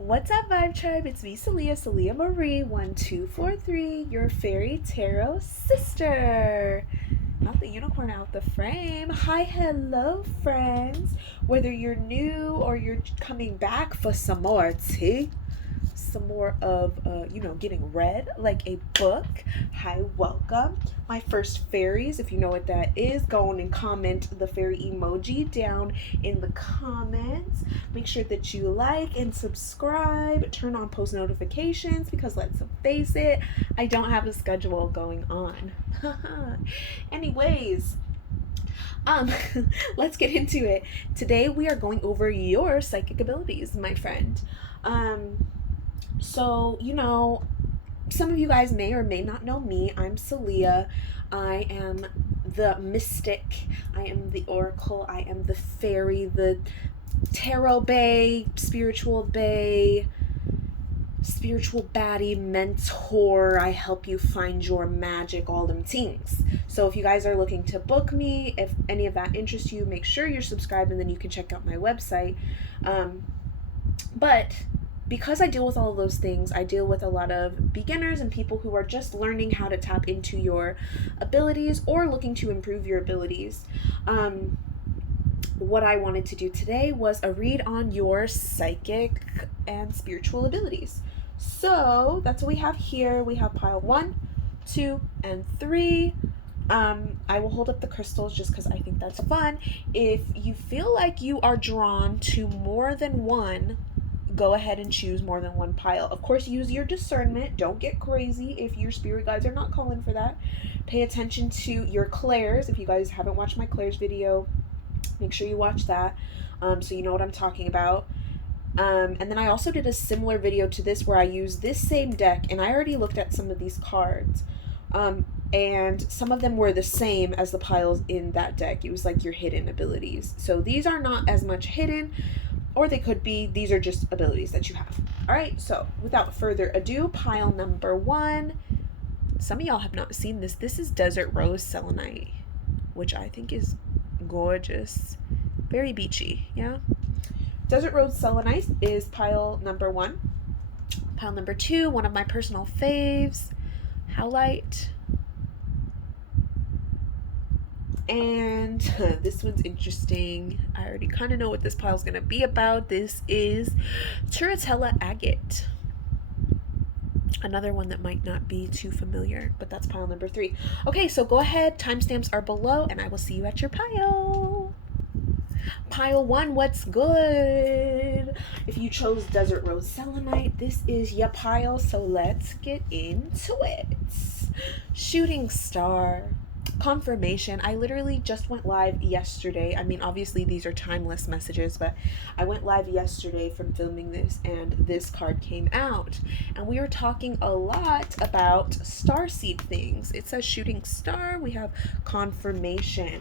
What's up, Vibe Tribe? It's me, Salia Marie 1243, your fairy tarot sister. Not the unicorn out the frame. Hi, hello, friends. Whether you're new or you're coming back for some more tea, some more of getting read like a book. Hi, welcome. My first fairies, if you know what that is, go on and comment the fairy emoji down in the comments. Make sure that you like and subscribe, turn on post notifications, because let's face it, I don't have a schedule going on. Anyways, let's get into it. Today we are going over your psychic abilities, my friend. So, some of you guys may or may not know me. I'm Salia. I am the mystic. I am the oracle. I am the fairy, the tarot bae, spiritual baddie, mentor. I help you find your magic, all them things. So if you guys are looking to book me, if any of that interests you, make sure you're subscribed, and then you can check out my website. But because I deal with all of those things, I deal with a lot of beginners and people who are just learning how to tap into your abilities or looking to improve your abilities. What I wanted to do today was a read on your psychic and spiritual abilities. So that's what we have here. We have pile 1, 2, and 3. I will hold up the crystals just because I think that's fun. If you feel like you are drawn to more than one, go ahead and choose more than one pile. Of course, use your discernment. Don't get crazy if your spirit guides are not calling for that. Pay attention to your clairs. If you guys haven't watched my clairs video, make sure you watch that, so you know what I'm talking about. And then I also did a similar video to this where I used this same deck, and I already looked at some of these cards. And some of them were the same as the piles in that deck. It was like your hidden abilities. So these are not as much hidden, or they could be. These are just abilities that you have. All right, so without further ado, pile number 1. Some of y'all have not seen this. This is Desert Rose Selenite, which I think is gorgeous. Very beachy, yeah? Desert Rose Selenite is pile number 1. Pile number 2, one of my personal faves, Howlite. And this one's interesting. I already kind of know what this pile is going to be about. This is Turritella Agate. Another one that might not be too familiar, but that's pile number 3. Okay, so go ahead. Timestamps are below, and I will see you at your pile. Pile 1, what's good? If you chose Desert Rose Selenite, this is your pile, so let's get into it. Shooting Star. Confirmation. I literally just went live yesterday. I mean, obviously these are timeless messages, but I went live yesterday from filming this, and this card came out, and we were talking a lot about starseed things. It says Shooting Star. We have confirmation.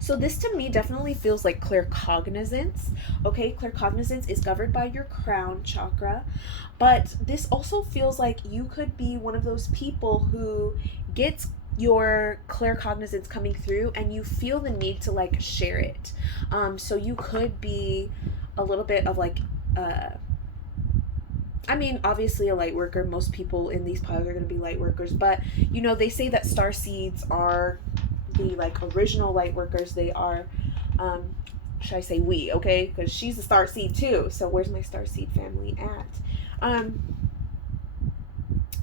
So this to me definitely feels like claircognizance. Okay, claircognizance is governed by your crown chakra, but this also feels like you could be one of those people who gets your claircognizance coming through and you feel the need to like share it. So you could be a little bit of like I mean, obviously a light worker. Most people in these piles are going to be light workers, but they say that star seeds are the like original light workers. They are should I say we, okay, because she's a star seed too, so where's my star seed family at?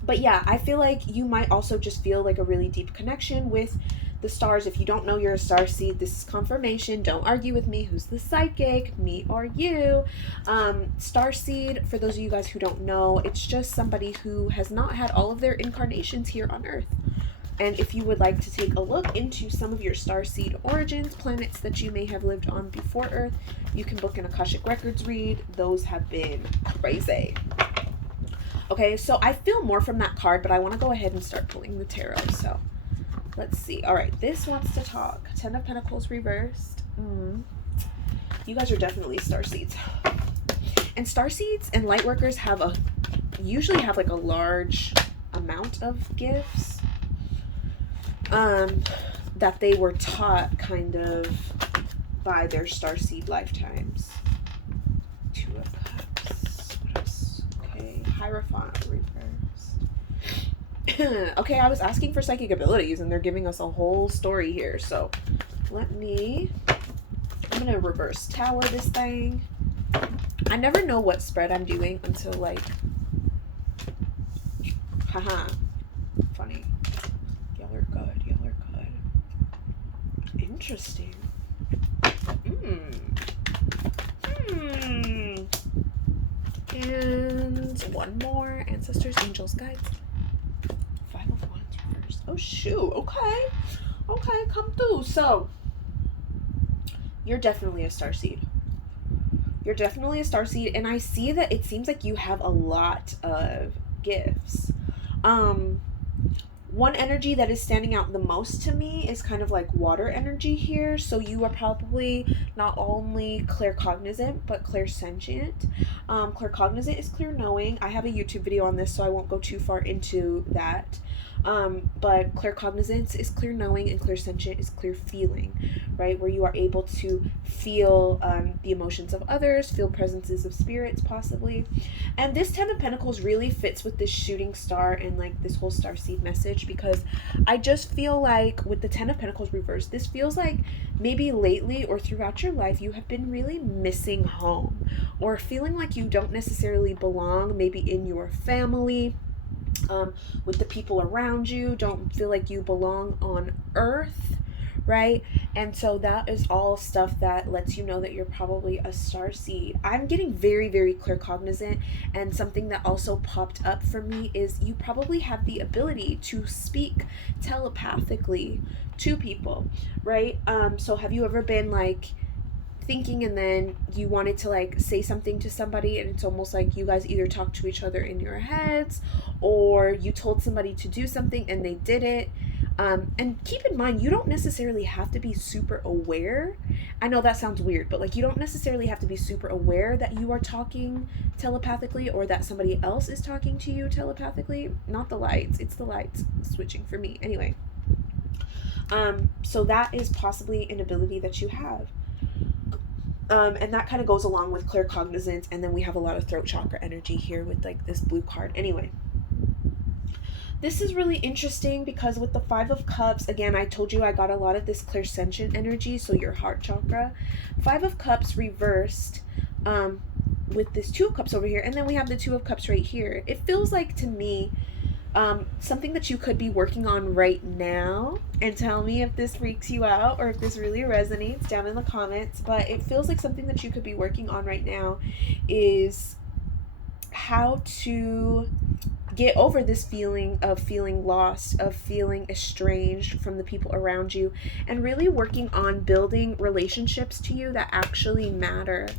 But yeah, I feel like you might also just feel like a really deep connection with the stars. If you don't know you're a star seed, this is confirmation. Don't argue with me. Who's the psychic, me or you? Star seed, for those of you guys who don't know, it's just somebody who has not had all of their incarnations here on Earth. And if you would like to take a look into some of your starseed origins, planets that you may have lived on before Earth, you can book an Akashic Records read. Those have been crazy. Okay, so I feel more from that card, but I want to go ahead and start pulling the tarot. So let's see. All right, this wants to talk. 10 of Pentacles reversed. You guys are definitely starseeds. And starseeds and lightworkers usually have like a large amount of gifts that they were taught kind of by their starseed lifetimes. 2 of Cups. Hierophant reversed. Okay, I was asking for psychic abilities and they're giving us a whole story here. So I'm gonna reverse tower this thing. I never know what spread I'm doing until like, haha, funny. Y'all are good. Interesting. And one more. Ancestors, angels, guides. 5 of Wands reversed. Oh shoot. Okay, come through. So you're definitely a starseed. And I see that it seems like you have a lot of gifts. One energy that is standing out the most to me is kind of like water energy here. So you are probably not only claircognizant, but clairsentient. Claircognizant is clear knowing. I have a YouTube video on this, so I won't go too far into that. But claircognizance is clear knowing, and clairsentient is clear feeling, right? Where you are able to feel the emotions of others, feel presences of spirits possibly. And this 10 of Pentacles really fits with this shooting star and like this whole starseed message, because I just feel like with the 10 of Pentacles reversed, this feels like maybe lately or throughout your life you have been really missing home, or feeling like you don't necessarily belong, maybe in your family, with the people around you, don't feel like you belong on earth, right? And so that is all stuff that lets you know that you're probably a starseed. I'm getting very, very claircognizant, and something that also popped up for me is you probably have the ability to speak telepathically to people, right? So have you ever been like thinking and then you wanted to like say something to somebody, and it's almost like you guys either talk to each other in your heads, or you told somebody to do something and they did it? And keep in mind, you don't necessarily have to be super aware. I know that sounds weird, but like you don't necessarily have to be super aware that you are talking telepathically or that somebody else is talking to you telepathically. Not the lights, it's the lights switching for me. Anyway, so that is possibly an ability that you have. And that kind of goes along with claircognizance, and then we have a lot of throat chakra energy here with like this blue card. Anyway, this is really interesting because with the 5 of Cups, again, I told you I got a lot of this clairsentient energy, so your heart chakra. 5 of Cups reversed with this 2 of Cups over here, and then we have the 2 of Cups right here. It feels like to me something that you could be working on right now, and tell me if this freaks you out or if this really resonates down in the comments. But it feels like something that you could be working on right now is how to get over this feeling of feeling lost, of feeling estranged from the people around you, and really working on building relationships to you that actually matter.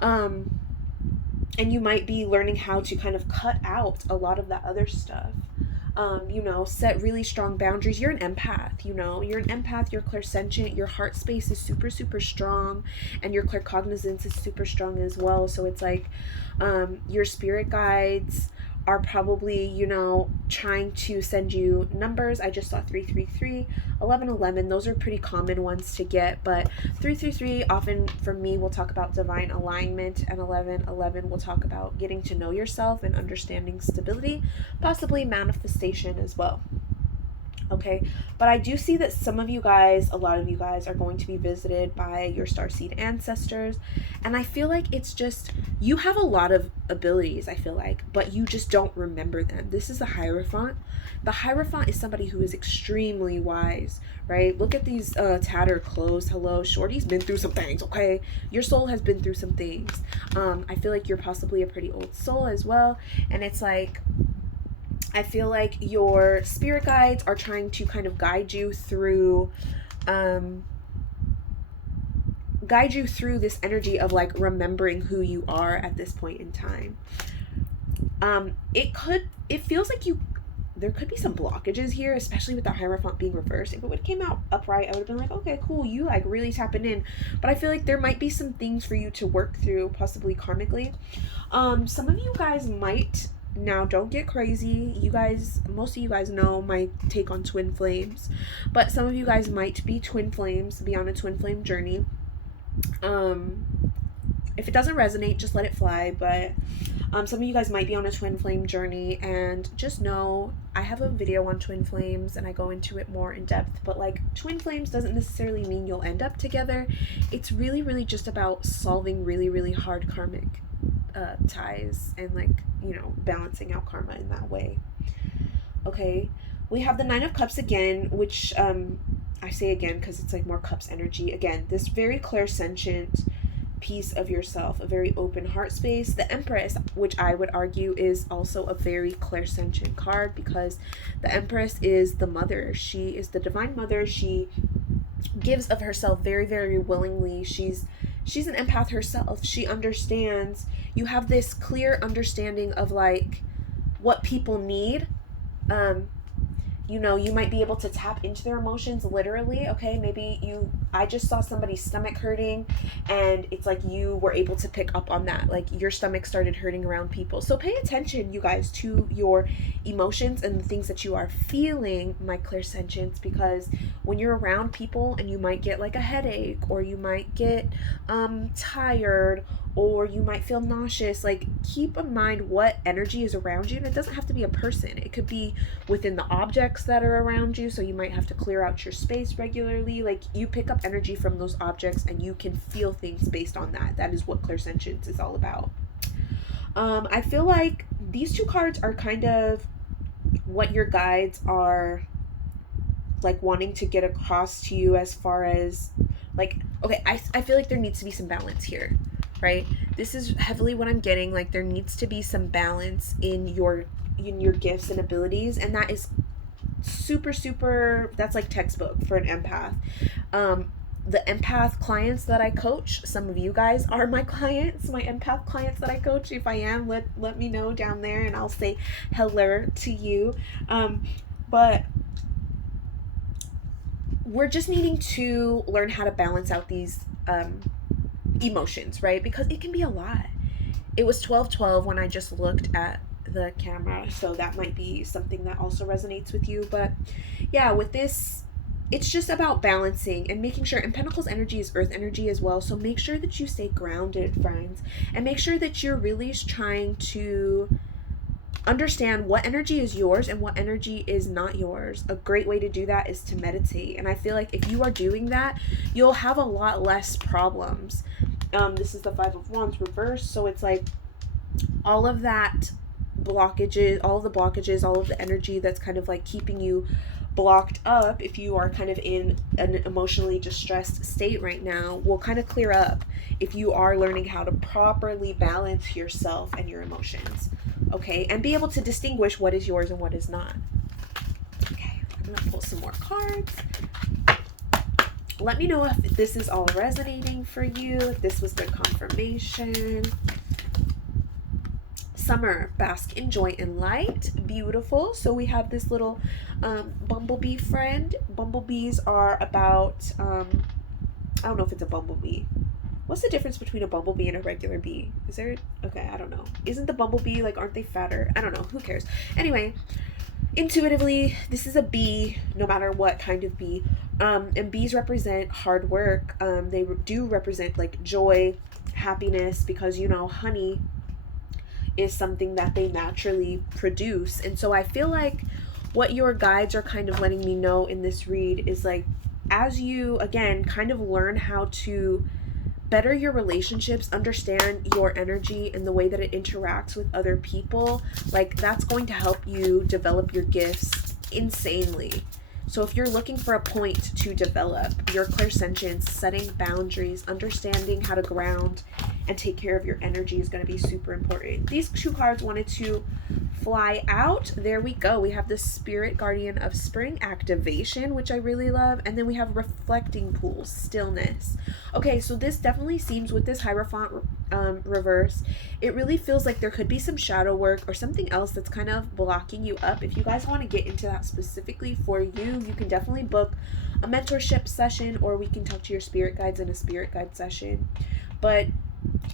And you might be learning how to kind of cut out a lot of that other stuff. Set really strong boundaries. You're an empath, you're clairsentient, your heart space is super, super strong, and your claircognizance is super strong as well. So it's like, your spirit guides are probably, trying to send you numbers. I just saw 333, 1111. Those are pretty common ones to get, but 333 often for me will talk about divine alignment, and 1111 will talk about getting to know yourself and understanding stability, possibly manifestation as well. Okay, but I do see that a lot of you guys are going to be visited by your starseed ancestors, and I feel like it's just, you have a lot of abilities, I feel like, but you just don't remember them. This is the Hierophant. The Hierophant is somebody who is extremely wise, right? Look at these tattered clothes. Hello, shorty's been through some things, okay? Your soul has been through some things. I feel like you're possibly a pretty old soul as well, and it's like, I feel like your spirit guides are trying to kind of guide you through this energy of like remembering who you are at this point in time. It feels like there could be some blockages here, especially with the Hierophant being reversed. If it would have came out upright, I would have been like, okay, cool, you like really tapping in. But I feel like there might be some things for you to work through, possibly karmically. Some of you guys might, now don't get crazy, most of you guys know my take on twin flames, but some of you guys might be twin flames, be on a twin flame journey. If it doesn't resonate, just let it fly. But some of you guys might be on a twin flame journey, and just know I have a video on twin flames and I go into it more in depth. But like, twin flames doesn't necessarily mean you'll end up together. It's really just about solving really hard karmic ties, and like, you know, balancing out karma in that way. Okay, we have the Nine of Cups again, which I say again because it's like more cups energy. Again, this very clairsentient piece of yourself, a very open heart space. The Empress, which I would argue is also a very clairsentient card, because the Empress is the mother. She is the divine mother. She gives of herself very willingly. She's an empath herself. She understands. You have this clear understanding of like what people need. You know, you might be able to tap into their emotions literally. Okay, maybe I just saw somebody's stomach hurting, and it's like you were able to pick up on that. Like, your stomach started hurting around people. So pay attention, you guys, to your emotions and the things that you are feeling, my clairsentients, because when you're around people and you might get like a headache, or you might get tired, or you might feel nauseous, like, keep in mind what energy is around you. And it doesn't have to be a person. It could be within the objects that are around you. So you might have to clear out your space regularly. Like, you pick up energy from those objects and you can feel things based on that. That is what clairsentience is all about. I feel like these two cards are kind of what your guides are like wanting to get across to you, as far as like, okay, I feel like there needs to be some balance here, right? This is heavily what I'm getting. Like, there needs to be some balance in your gifts and abilities, and that is super, that's like textbook for an empath. The empath clients that I coach, some of you guys are my clients, my empath clients that I coach. If I am, let me know down there and I'll say hello to you. But we're just needing to learn how to balance out these emotions, right? Because it can be a lot. It was 12:12 when I just looked at the camera, so that might be something that also resonates with you. But yeah, with this, it's just about balancing and making sure, and Pentacles energy is earth energy as well, so make sure that you stay grounded, friends, and make sure that you're really trying to understand what energy is yours and what energy is not yours. A great way to do that is to meditate, and I feel like if you are doing that, you'll have a lot less problems. This is the Five of Wands reversed, so it's like all of that blockages, all of the energy that's kind of like keeping you blocked up, if you are kind of in an emotionally distressed state right now, will kind of clear up if you are learning how to properly balance yourself and your emotions, okay, and be able to distinguish what is yours and what is not. Okay, I'm gonna pull some more cards. Let me know if this is all resonating for you, if this was good confirmation. Summer, bask in joy and light. Beautiful. So we have this little bumblebee friend. Bumblebees are about, I don't know if it's a bumblebee. What's the difference between a bumblebee and a regular bee? Is there, okay, I don't know. Isn't the bumblebee, like, aren't they fatter? I don't know. Who cares? Anyway, intuitively, this is a bee, no matter what kind of bee. And bees represent hard work. They do represent like joy, happiness, because, you know, honey is something that they naturally produce. And so I feel like what your guides are kind of letting me know in this read is like, as you again kind of learn how to better your relationships, understand your energy and the way that it interacts with other people, like, that's going to help you develop your gifts insanely. So if you're looking for a point to develop your clairsentience, setting boundaries, understanding how to ground and take care of your energy is going to be super important. These two cards wanted to fly out. There we go. We have the Spirit Guardian of Spring activation, which I really love. And then we have reflecting pools, stillness. Okay, so this definitely seems, with this Hierophant reverse, it really feels like there could be some shadow work or something else that's kind of blocking you up. If you guys want to get into that specifically for you, you can definitely book a mentorship session, or we can talk to your spirit guides in a spirit guide session. But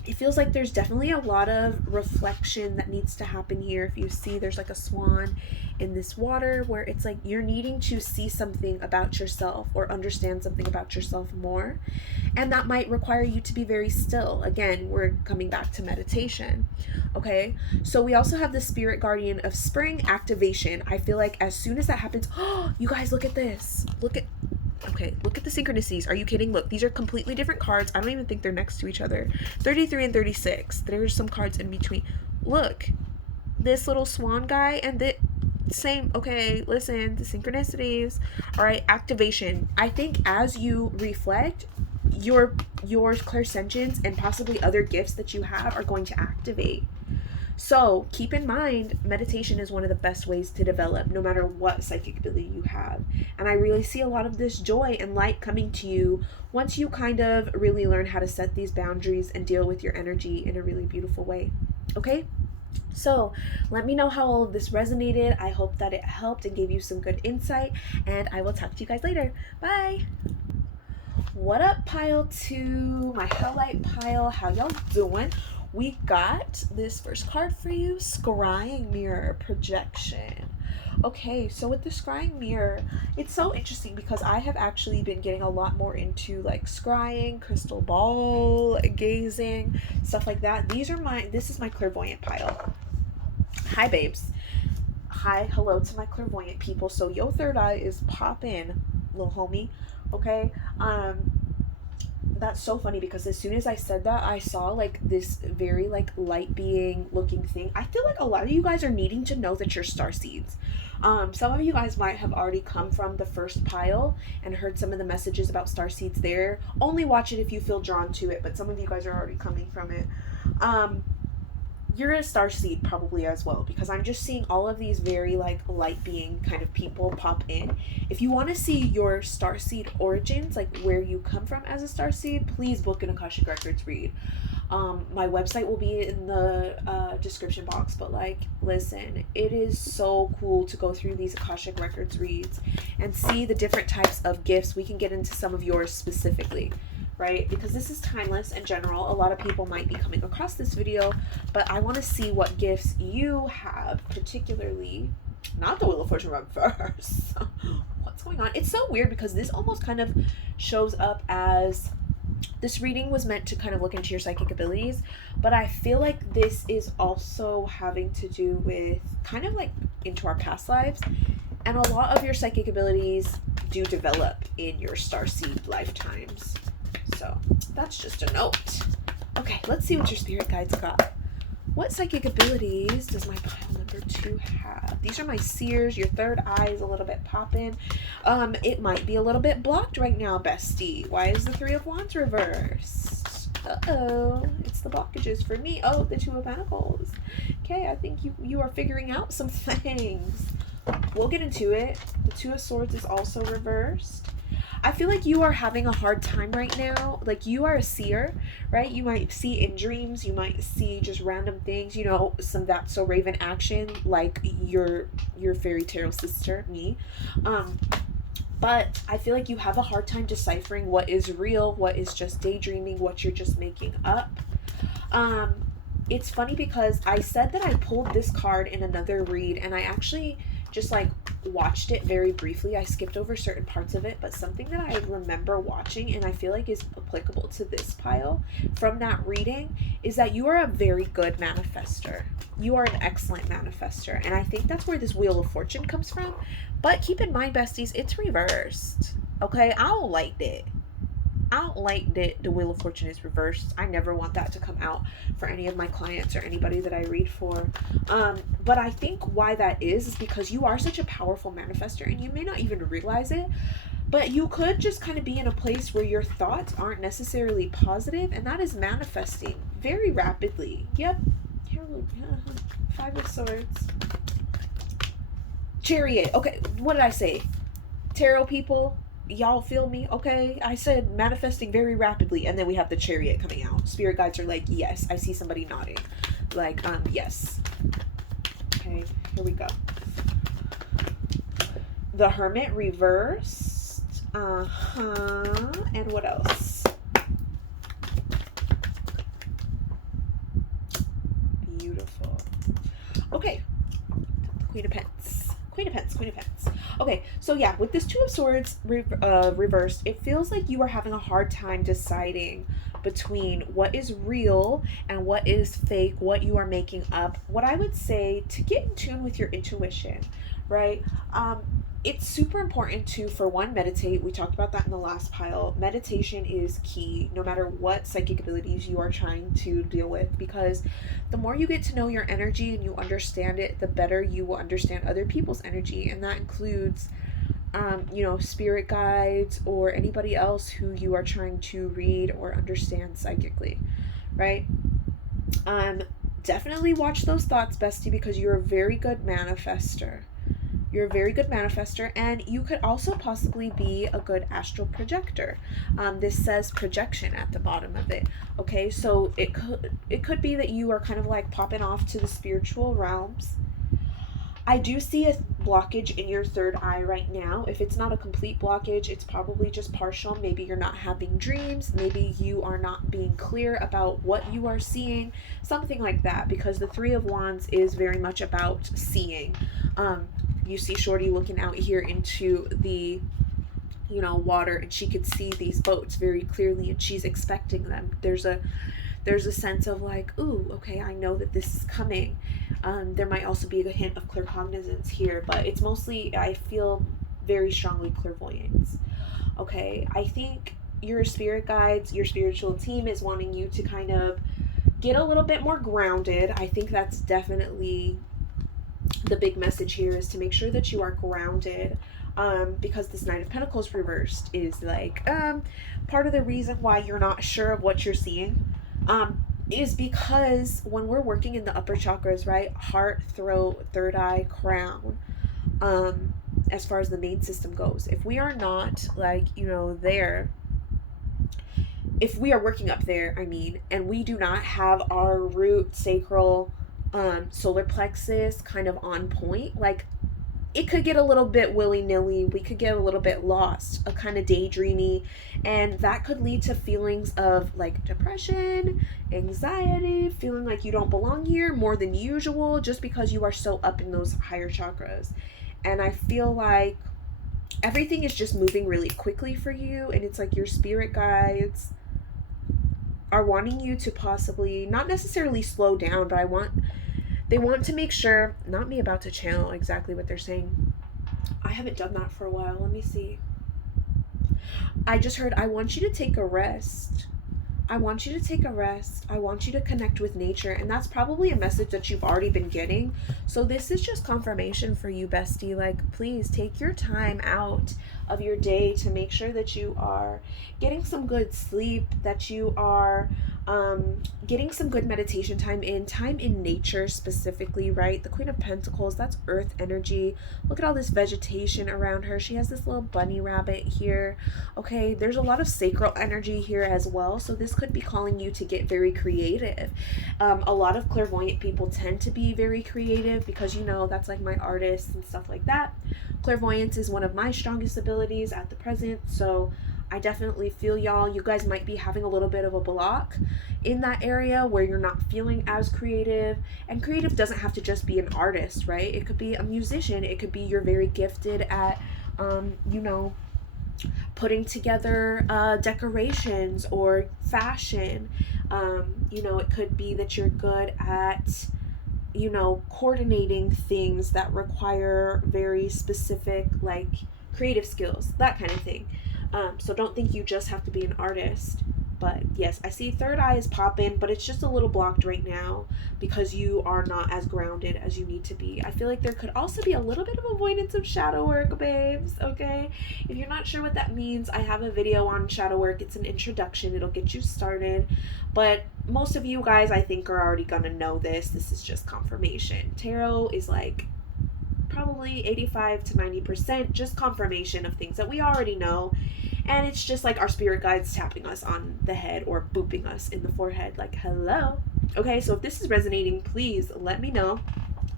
it feels like there's definitely a lot of reflection that needs to happen here. If you see, there's like a swan in this water where it's like you're needing to see something about yourself or understand something about yourself more. And that might require you to be very still. Again, we're coming back to meditation. Okay. So we also have the spirit guardian of spring activation. I feel like as soon as that happens, oh, you guys, look at this. Okay, look at the synchronicities. Are you kidding? Look, these are completely different cards. I don't even think they're next to each other. 33 and 36. There's some cards in between. Look, this little swan guy and the same. Okay, listen, the synchronicities. All right, activation. I think as you reflect, your clairsentience and possibly other gifts that you have are going to activate. So keep in mind, meditation is one of the best ways to develop, no matter what psychic ability you have. And I really see a lot of this joy and light coming to you once you kind of really learn how to set these boundaries and deal with your energy in a really beautiful way. Okay? So let me know how all of this resonated. I hope that it helped and gave you some good insight. And I will talk to you guys later. Bye! What up, pile 2? My hellite pile. How y'all doing? We got this first card for you, Scrying Mirror Projection. Okay, so with the Scrying Mirror, it's so interesting because I have actually been getting a lot more into like scrying, crystal ball gazing, stuff like that. This is my clairvoyant pile. Hi, babes. Hi, hello to my clairvoyant people. So your third eye is popping, little homie. Okay, that's so funny because as soon as I said that, I saw like this very like light being looking thing. I feel like a lot of you guys are needing to know that you're star seeds. Some of you guys might have already come from the first pile and heard some of the messages about star seeds there. Only watch it if you feel drawn to it, but some of you guys are already coming from it. You're a star seed probably as well, because I'm just seeing all of these very like light being kind of people pop in. If you want to see your star seed origins, like where you come from as a star seed, please book an Akashic Records read. My website will be in the description box, but like, listen, it is so cool to go through these Akashic Records reads and see the different types of gifts. We can get into some of yours specifically, right? Because this is timeless in general. A lot of people might be coming across this video, but I want to see what gifts you have, particularly, not the Wheel of Fortune reverse. What's going on? It's so weird because this almost kind of shows up as, this reading was meant to kind of look into your psychic abilities, but I feel like this is also having to do with kind of like into our past lives. And a lot of your psychic abilities do develop in your starseed lifetimes. So that's just a note. Okay, let's see what your spirit guides got. What psychic abilities does my pile number 2 have? These are my seers. Your third eye is a little bit popping. It might be a little bit blocked right now, bestie. Why is the 3 of Wands reversed? Uh-oh. It's the blockages for me. Oh, the 2 of Pentacles. Okay, I think you are figuring out some things. We'll get into it. The 2 of Swords is also reversed. I feel like you are having a hard time right now. Like, you are a seer, right? You might see in dreams, you might see just random things, you know, some That's So Raven action, like your fairy tale sister, me. But I feel like you have a hard time deciphering what is real, what is just daydreaming, what you're just making up. It's funny because I said that I pulled this card in another read, and I actually just like watched it very briefly. I skipped over certain parts of it, but something that I remember watching and I feel like is applicable to this pile from that reading is that you are a very good manifester. You are an excellent manifester, and I think that's where this Wheel of Fortune comes from. But keep in mind, besties, it's reversed. Okay, I don't like that. I don't like that the Wheel of Fortune is reversed. I never want that to come out for any of my clients or anybody that I read for. But I think why that is because you are such a powerful manifester, and you may not even realize it, but you could just kind of be in a place where your thoughts aren't necessarily positive, and that is manifesting very rapidly. Yep. Here, 5 of Swords. Chariot. Okay, what did I say? Tarot people, y'all feel me? Okay, I said manifesting very rapidly, and then we have the Chariot coming out. Spirit guides are like, yes. I see somebody nodding, like, yes. Okay, here we go. The Hermit reversed. And what else? Okay. Queen of Pence. Queen of Pence, Queen of Pence. Okay, so yeah, with this Two of Swords reversed, it feels like you are having a hard time deciding between what is real and what is fake, what you are making up. What I would say to get in tune with your intuition, right? It's super important to, for one, meditate. We talked about that in the last pile. Meditation is key no matter what psychic abilities you are trying to deal with, because the more you get to know your energy and you understand it, the better you will understand other people's energy. And that includes, spirit guides or anybody else who you are trying to read or understand psychically, right? Um, Definitely watch those thoughts, bestie, because you're a very good manifester. You're a very good manifester, and you could also possibly be a good astral projector. This says projection at the bottom of it. Okay, so it could be that you are kind of like popping off to the spiritual realms. I do see a blockage in your third eye right now. If it's not a complete blockage, it's probably just partial. Maybe you're not having dreams. Maybe you are not being clear about what you are seeing. Something like that, because the Three of Wands is very much about seeing. You see Shorty looking out here into the water, and she could see these boats very clearly, and she's expecting them. There's a sense of like, ooh, okay, I know that this is coming. There might also be a hint of claircognizance here, but it's mostly, I feel very strongly clairvoyance. Okay, I think your spirit guides, your spiritual team is wanting you to kind of get a little bit more grounded. I think that's definitely the big message here, is to make sure that you are grounded. Because this Knight of Pentacles reversed is like, part of the reason why you're not sure of what you're seeing is because when we're working in the upper chakras, right, heart, throat, third eye, crown, as far as the main system goes, if we are not like, there, if we are working up there, I mean, and we do not have our root, sacral, solar plexus kind of on point, like, it could get a little bit willy-nilly. We could get a little bit lost, a kind of daydreamy, and that could lead to feelings of like depression, anxiety, feeling like you don't belong here more than usual, just because you are so up in those higher chakras. And I feel like everything is just moving really quickly for you, and it's like your spirit guides are wanting you to possibly not necessarily slow down, but they want to make sure, not me about to channel exactly what they're saying. I haven't done that for a while. Let me see. I just heard, I want you to take a rest. I want you to take a rest. I want you to connect with nature. And that's probably a message that you've already been getting. So this is just confirmation for you, bestie. Like, please take your time out of your day to make sure that you are getting some good sleep, that you are getting some good meditation time in nature specifically, right? The Queen of Pentacles, that's earth energy. Look at all this vegetation around her. She has this little bunny rabbit here. Okay, there's a lot of sacral energy here as well. So this could be calling you to get very creative. A lot of clairvoyant people tend to be very creative because, that's like my artists and stuff like that. Clairvoyance is one of my strongest abilities at the present. So I definitely feel y'all. You guys might be having a little bit of a block in that area where you're not feeling as creative. And creative doesn't have to just be an artist, right? It could be a musician. It could be you're very gifted at, putting together decorations or fashion. It could be that you're good at, coordinating things that require very specific, like, creative skills, that kind of thing. So don't think you just have to be an artist. But yes, I see third eye is popping, but it's just a little blocked right now because you are not as grounded as you need to be. I feel like there could also be a little bit of avoidance of shadow work, babes, okay? If you're not sure what that means, I have a video on shadow work. It's an introduction. It'll get you started. But most of you guys, I think, are already gonna know this. This is just confirmation. Tarot is like probably 85 to 90% just confirmation of things that we already know. And it's just like our spirit guides tapping us on the head or booping us in the forehead like, hello. Okay, so if this is resonating, please let me know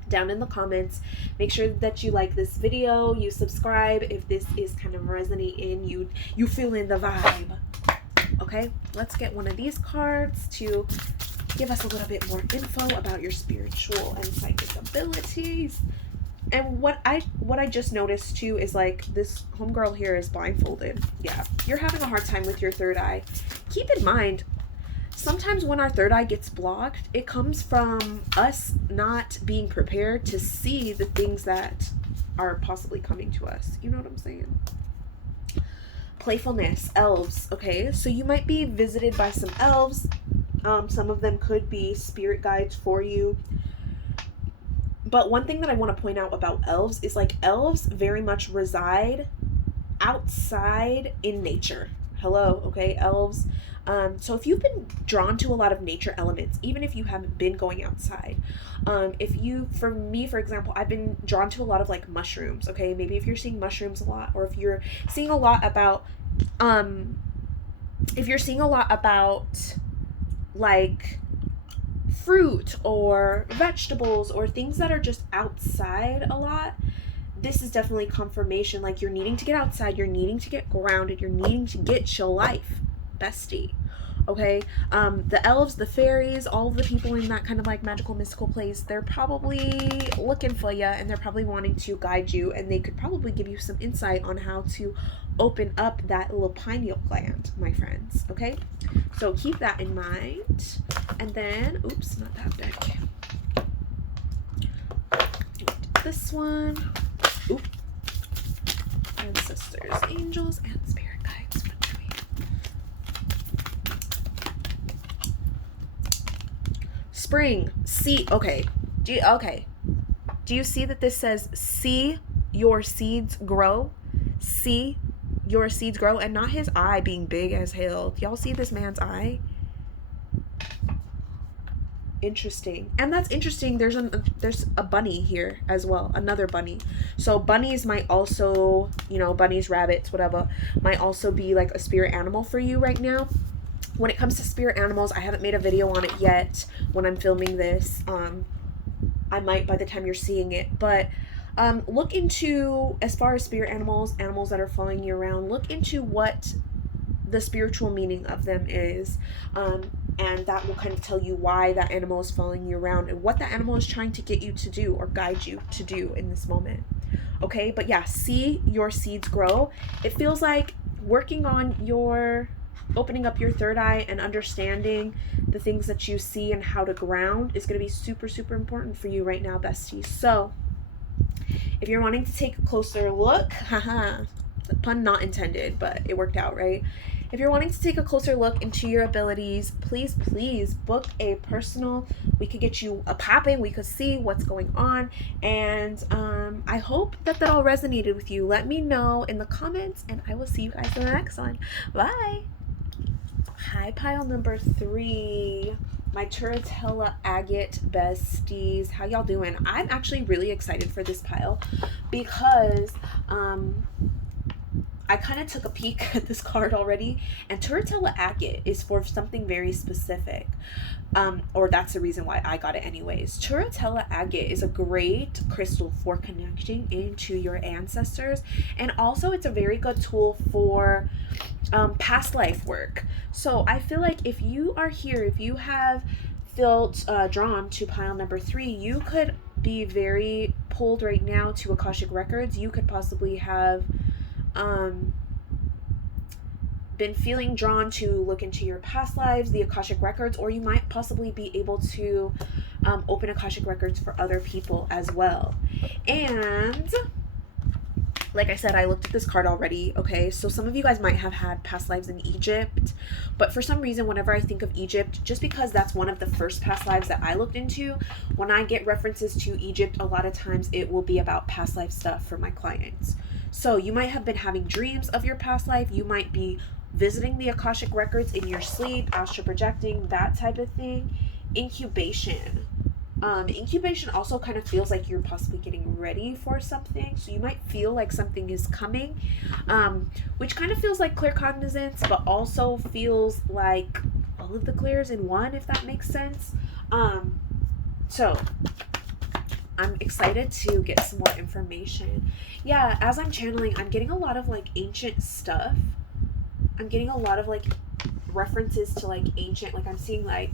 down in the comments. Make sure that you like this video, you subscribe if this is kind of resonating, you feeling the vibe. Okay, let's get one of these cards to give us a little bit more info about your spiritual and psychic abilities. abilities. And what I just noticed too is like this homegirl here is blindfolded. Yeah, you're having a hard time with your third eye. Keep in mind, sometimes when our third eye gets blocked, it comes from us not being prepared to see the things that are possibly coming to us. You know what I'm saying? Playfulness, elves. Okay, so you might be visited by some elves. Some of them could be spirit guides for you. But one thing that I want to point out about elves is like elves very much reside outside in nature. Hello, okay, elves. So if you've been drawn to a lot of nature elements, even if you haven't been going outside, for me, for example, I've been drawn to a lot of like mushrooms, okay? Maybe if you're seeing mushrooms a lot, or if you're seeing a lot about, like fruit or vegetables or things that are just outside a lot, this is definitely confirmation. Like you're needing to get outside, you're needing to get grounded, you're needing to get your life, bestie. Okay, the elves, the fairies, all of the people in that kind of like magical mystical place, they're probably looking for you, and they're probably wanting to guide you, and they could probably give you some insight on how to open up that little pineal gland, my friends. Okay, so keep that in mind. And then, oops, not that big. This one. Oop. Ancestors, angels, and spirit guides. What do we? Spring. See. Okay. Do you see that this says see your seeds grow? See your seeds grow, and not his eye being big as hell. Y'all see this man's eye? Interesting. And that's interesting. There's a bunny here as well, another bunny. So bunnies might also, bunnies, rabbits, whatever, might also be like a spirit animal for you right now. When it comes to spirit animals, I haven't made a video on it yet when I'm filming this. I might by the time you're seeing it, but look into, as far as spirit animals that are following you around, look into what the spiritual meaning of them is, and that will kind of tell you why that animal is following you around and what that animal is trying to get you to do or guide you to do in this moment. Okay, but yeah, see your seeds grow. It feels like working on opening up your third eye and understanding the things that you see and how to ground is going to be super, super important for you right now, besties. So if you're wanting to take a closer look, pun not intended, but it worked out, right? If you're wanting to take a closer look into your abilities, please book a personal. We could get you a popping. We could see what's going on. And I hope that all resonated with you. Let me know in the comments, and I will see you guys in the next one. Bye. Hi, pile number 3. My Turritella agate besties. How y'all doing? I'm actually really excited for this pile because I kind of took a peek at this card already, and Turritella agate is for something very specific, or that's the reason why I got it anyways. Turritella agate is a great crystal for connecting into your ancestors, and also it's a very good tool for past life work. So I feel like if you are here, if you have felt drawn to pile number 3, you could be very pulled right now to Akashic Records. You could possibly have been feeling drawn to look into your past lives, the Akashic Records, or you might possibly be able to open Akashic Records for other people as well. And like I said, I looked at this card already, okay? So some of you guys might have had past lives in Egypt, but for some reason, whenever I think of Egypt, just because that's one of the first past lives that I looked into, when I get references to Egypt, a lot of times it will be about past life stuff for my clients. So you might have been having dreams of your past life. You might be visiting the Akashic Records in your sleep, astral projecting, that type of thing. Incubation. Incubation also kind of feels like you're possibly getting ready for something. So you might feel like something is coming, which kind of feels like claircognizance, but also feels like all of the clairs in one, if that makes sense. So I'm excited to get some more information. Yeah, as I'm channeling, I'm getting a lot of like ancient stuff. I'm getting a lot of like references to like ancient, like I'm seeing like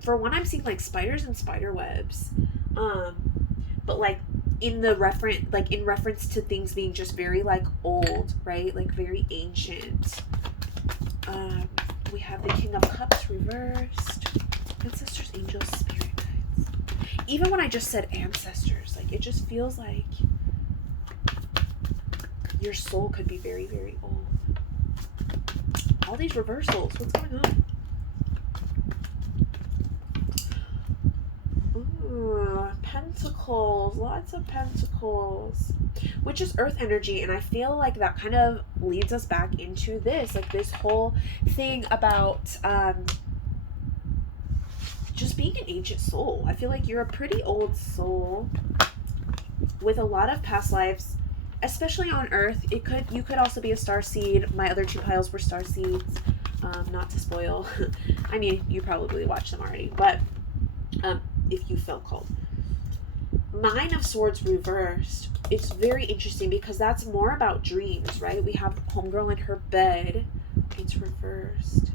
for one, I'm seeing like spiders and spider webs. But like in the reference, like in reference to things being just very like old, right? Like very ancient. We have the King of Cups reversed. Ancestors, angels, spirit guides. Even when I just said ancestors, like it just feels like your soul could be very, very old. All these reversals. What's going on? Ooh, pentacles. Lots of pentacles. Which is earth energy, and I feel like that kind of leads us back into this, like this whole thing about just being an ancient soul. I feel like you're a pretty old soul with a lot of past lives, especially on earth. You could also be a star seed. My other 2 piles were star seeds. Not to spoil. I mean, you probably watched them already, but if you felt called. 9 of Swords reversed. It's very interesting because that's more about dreams, right? We have homegirl in her bed. It's reversed.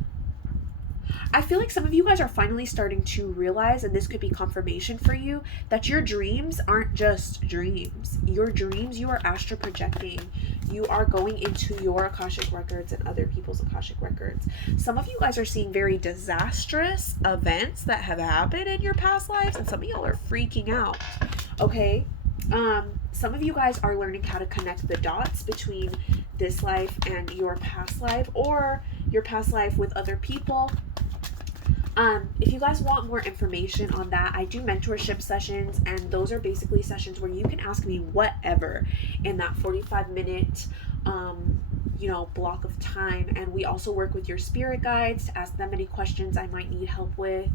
I feel like some of you guys are finally starting to realize, and this could be confirmation for you, that your dreams aren't just dreams. Your dreams, you are astral projecting. You are going into your Akashic records and other people's Akashic records. Some of you guys are seeing very disastrous events that have happened in your past lives, and some of y'all are freaking out. Okay? Some of you guys are learning how to connect the dots between this life and your past life, or your past life with other people. If you guys want more information on that, I do mentorship sessions, and those are basically sessions where you can ask me whatever in that 45-minute block of time. And we also work with your spirit guides to ask them any questions I might need help with,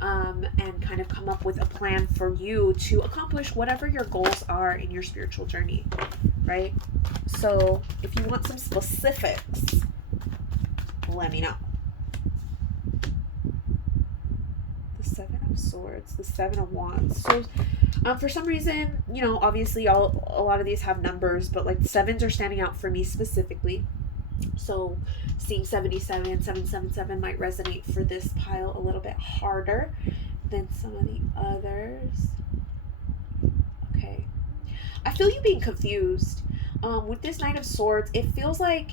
and kind of come up with a plan for you to accomplish whatever your goals are in your spiritual journey, right? So if you want some specifics, let me know. The 7 of Swords, the 7 of Wands. So for some reason, obviously a lot of these have numbers, but like 7s are standing out for me specifically. So seeing 77, 777 might resonate for this pile a little bit harder than some of the others. Okay. I feel you being confused. With this Knight of Swords, it feels like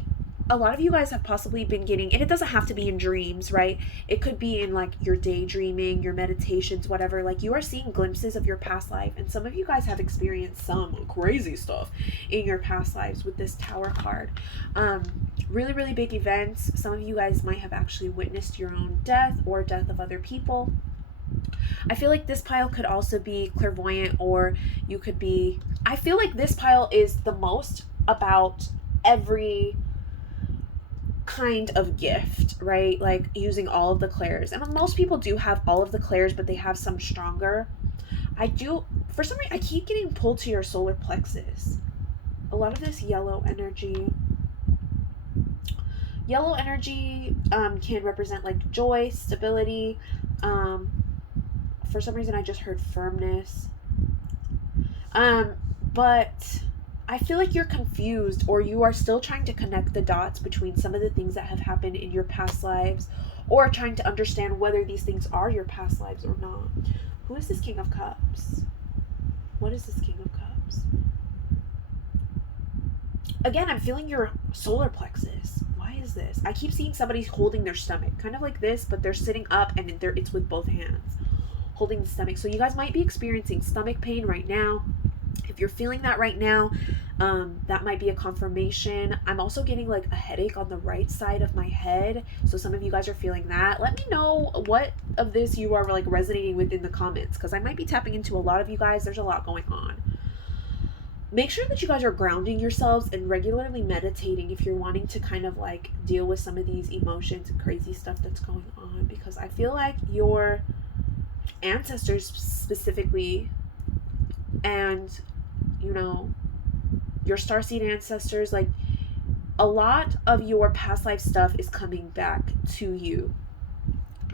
a lot of you guys have possibly been getting, and it doesn't have to be in dreams, right? It could be in like your daydreaming, your meditations, whatever. Like you are seeing glimpses of your past life, and some of you guys have experienced some crazy stuff in your past lives with this Tower card. Really, really big events. Some of you guys might have actually witnessed your own death or death of other people. I feel like this pile could also be clairvoyant, or you could be, I feel like this pile is the most about every kind of gift, right? Like using all of the clairs. And most people do have all of the clairs, but they have some stronger. For some reason, I keep getting pulled to your solar plexus. A lot of this yellow energy. Yellow energy can represent like joy, stability. For some reason, I just heard firmness. But I feel like you're confused, or you are still trying to connect the dots between some of the things that have happened in your past lives, or trying to understand whether these things are your past lives or not. Who is this King of Cups? What is this King of Cups? Again, I'm feeling your solar plexus. Why is this? I keep seeing somebody holding their stomach, kind of like this, but they're sitting up and it's with both hands, holding the stomach. So you guys might be experiencing stomach pain right now. If you're feeling that right now, that might be a confirmation. I'm also getting like a headache on the right side of my head. So some of you guys are feeling that. Let me know what of this you are like resonating with in the comments, because I might be tapping into a lot of you guys. There's a lot going on. Make sure that you guys are grounding yourselves and regularly meditating if you're wanting to kind of like deal with some of these emotions and crazy stuff that's going on, because I feel like your ancestors specifically, and your starseed ancestors, like a lot of your past life stuff is coming back to you,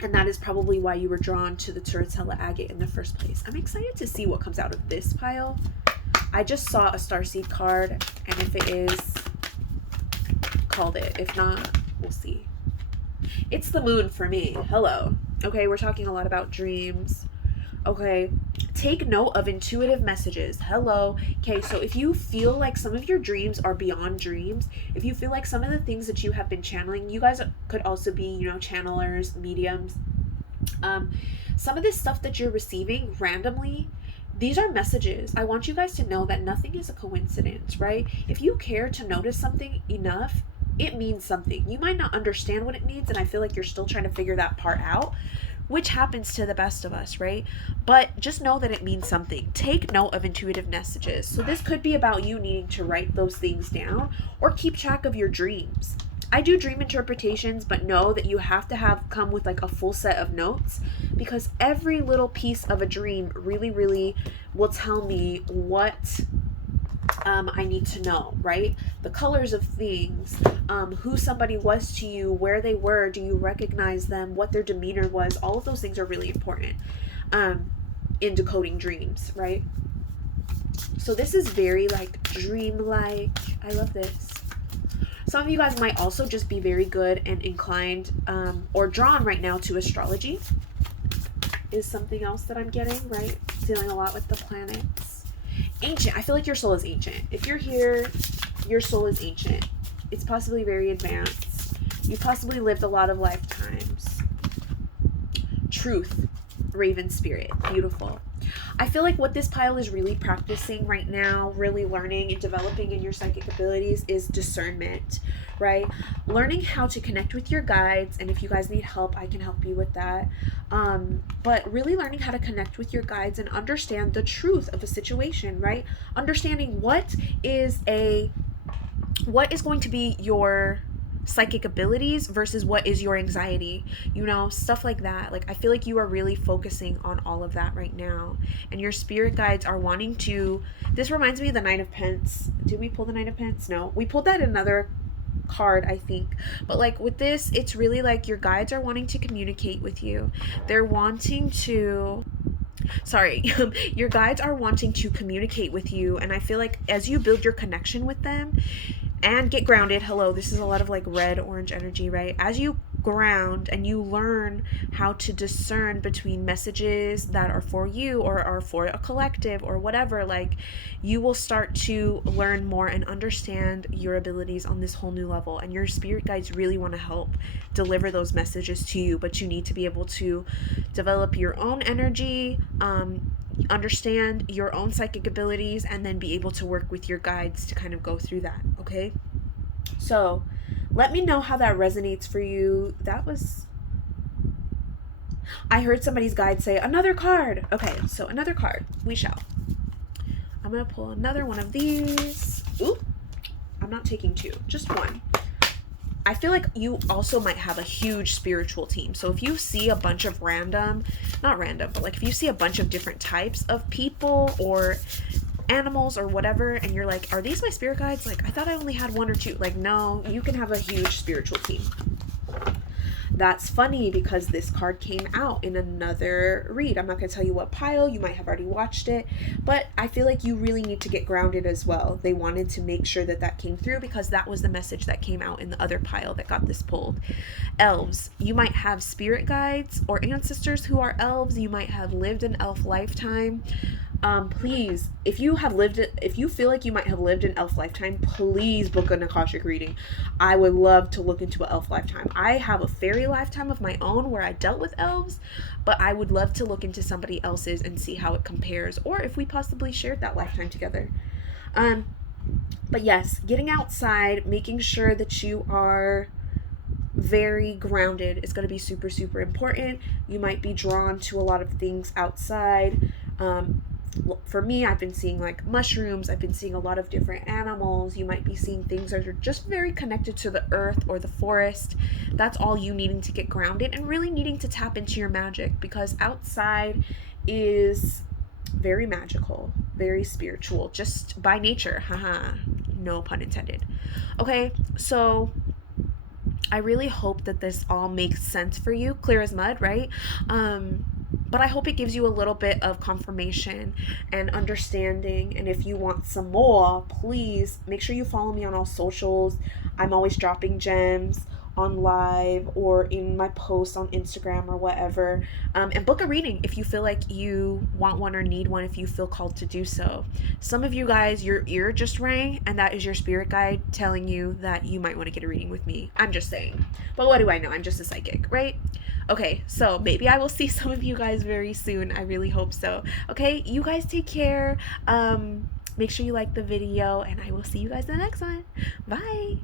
and that is probably why you were drawn to the Turritella agate in the first place. I'm excited to see what comes out of this pile. I just saw a starseed card, and if it is, called it. If not, we'll see. It's the moon for me. Hello. Okay, we're talking a lot about dreams. Okay, take note of intuitive messages. Hello. Okay, so if you feel like some of your dreams are beyond dreams, if you feel like some of the things that you have been channeling, you guys could also be, channelers, mediums. Um, some of this stuff that you're receiving randomly, these are messages. I want you guys to know that nothing is a coincidence, right? If you care to notice something enough, it means something. You might not understand what it means, and I feel like you're still trying to figure that part out, which happens to the best of us, right? But just know that it means something. Take note of intuitive messages. So this could be about you needing to write those things down or keep track of your dreams. I do dream interpretations, but know that you have to have come with like a full set of notes, because every little piece of a dream really, really will tell me what I need to know, right? The colors of things, who somebody was to you, where they were, do you recognize them, what their demeanor was. All of those things are really important in decoding dreams, right? So this is very like dream-like. I love this. Some of you guys might also just be very good and inclined or drawn right now to astrology, is something else that I'm getting, right? Dealing a lot with the planets. Ancient. I feel like your soul is ancient. If you're here, your soul is ancient. It's possibly very advanced. You possibly lived a lot of lifetimes. Truth. Raven spirit. Beautiful. I feel like what this pile is really practicing right now, really learning and developing in your psychic abilities, is discernment, right? Learning how to connect with your guides, and if you guys need help, I can help you with that. But really learning how to connect with your guides and understand the truth of a situation, right? Understanding what is going to be your psychic abilities versus what is your anxiety, stuff like that. Like, I feel like you are really focusing on all of that right now, and your spirit guides are wanting to. This reminds me of the Nine of Pence. Did we pull the Nine of Pence? No, we pulled that in another card, I think. But like with this, it's really like your guides are wanting to communicate with you. They're wanting to your guides are wanting to communicate with you, and I feel like as you build your connection with them and get grounded. Hello, this is a lot of like red orange energy, right? As you ground and you learn how to discern between messages that are for you or are for a collective or whatever, like, you will start to learn more and understand your abilities on this whole new level. And your spirit guides really want to help deliver those messages to you, but you need to be able to develop your own energy, understand your own psychic abilities, and then be able to work with your guides to kind of go through that. Okay, so let me know how that resonates for you. I heard somebody's guide say another card. Okay, so another card we shall. I'm gonna pull another one of these. Ooh, I'm not taking two, just one. I feel like you also might have a huge spiritual team. So if you see a bunch of not random, but like if you see a bunch of different types of people or animals or whatever, and you're like, are these my spirit guides? Like, I thought I only had one or two. Like, no, you can have a huge spiritual team. That's funny because this card came out in another read. I'm not going to tell you what pile. You might have already watched it, but I feel like you really need to get grounded as well. They wanted to make sure that came through because that was the message that came out in the other pile that got this pulled. Elves. You might have spirit guides or ancestors who are elves. You might have lived an elf lifetime. Please, if you feel like you might have lived an elf lifetime, please book an Akashic reading. I would love to look into an elf lifetime. I have a fairy lifetime of my own where I dealt with elves, but I would love to look into somebody else's and see how it compares, or if we possibly shared that lifetime together. But yes, getting outside, making sure that you are very grounded is going to be super, super important. You might be drawn to a lot of things outside. For me, I've been seeing like mushrooms. I've been seeing a lot of different animals. You might be seeing things that are just very connected to the earth or the forest. That's all you needing to get grounded and really needing to tap into your magic, because outside is very magical, very spiritual, just by nature. Haha, no pun intended. Okay, so I really hope that this all makes sense for you, clear as mud, right? But I hope it gives you a little bit of confirmation and understanding. And if you want some more, please make sure you follow me on all socials. I'm always dropping gems on live or in my posts on Instagram or whatever. And book a reading if you feel like you want one or need one, if you feel called to do so. Some of you guys, your ear just rang, and that is your spirit guide telling you that you might want to get a reading with me. I'm just saying. But what do I know? I'm just a psychic, right? Okay, so maybe I will see some of you guys very soon. I really hope so. Okay, you guys take care. Make sure you like the video, and I will see you guys in the next one. Bye.